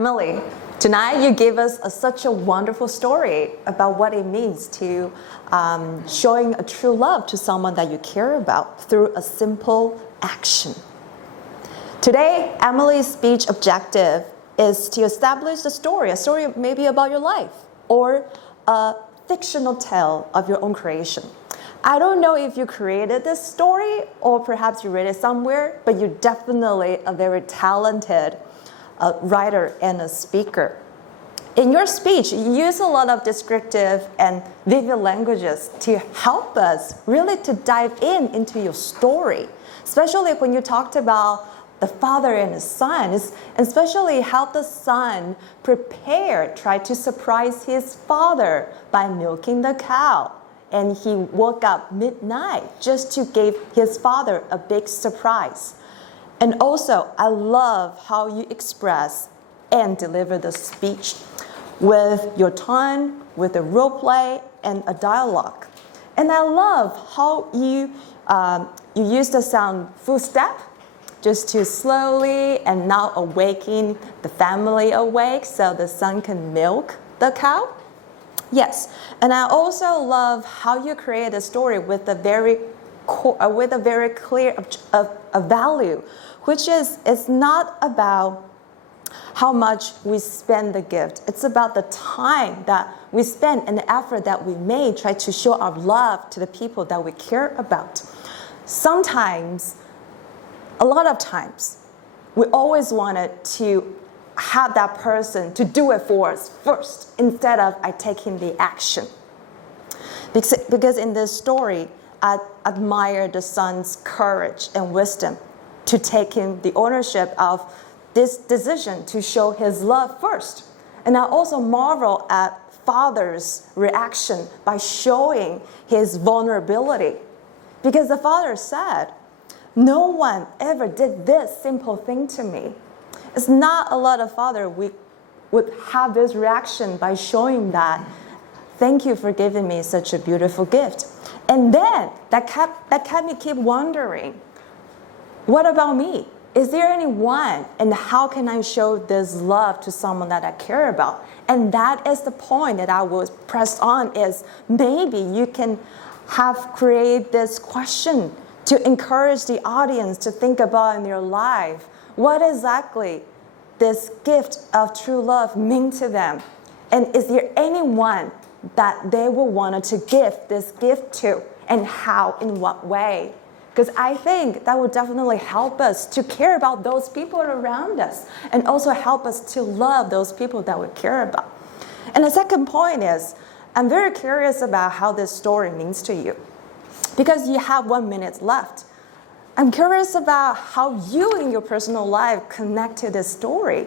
Emily, tonight you gave us such a wonderful story about what it means to showing a true love to someone that you care about through a simple action. Today, Emily's speech objective is to establish a story maybe about your life, or a fictional tale of your own creation. I don't know if you created this story or perhaps you read it somewhere, but you're definitely a very talented writer and a speaker. In your speech, you use a lot of descriptive and vivid languages to help us really to dive into your story, especially when you talked about the father and the son, especially how the son try to surprise his father by milking the cow. And he woke up midnight just to give his father a big surprise. And also, I love how you express and deliver the speech with your tone, with a role play, and a dialogue. And I love how you use the sound full step, just to slowly and now awaken the family awake so the son can milk the cow. Yes, and I also love how you create a story with a very clear value, which is it's not about how much we spend the gift. It's about the time that we spend and the effort that we made try to show our love to the people that we care about. A lot of times, we always wanted to have that person to do it for us first instead of taking the action. Because in this story, I admire the son's courage and wisdom to taking the ownership of this decision to show his love first. And I also marvel at father's reaction by showing his vulnerability. Because the father said, "No one ever did this simple thing to me." It's not a lot of fathers would have this reaction by showing that, "Thank you for giving me such a beautiful gift." And then that kept me keep wondering, what about me? Is there anyone, and how can I show this love to someone that I care about? And that is the point that I will press on, is maybe you can create this question to encourage the audience to think about in your life. What exactly this gift of true love mean to them? And is there anyone that they will want to give this gift to? And how, in what way? Because I think that will definitely help us to care about those people around us, and also help us to love those people that we care about. And the second point is, I'm very curious about how this story means to you. Because you have 1 minute left. I'm curious about how you in your personal life connect to this story.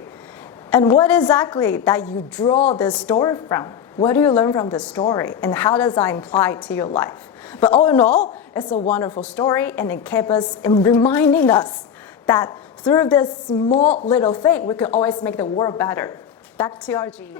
And what exactly that you draw this story from. What do you learn from this story? And how does that apply to your life? But all in all, it's a wonderful story, and it kept us in reminding us that through this small little thing, we can always make the world better. Back to RG.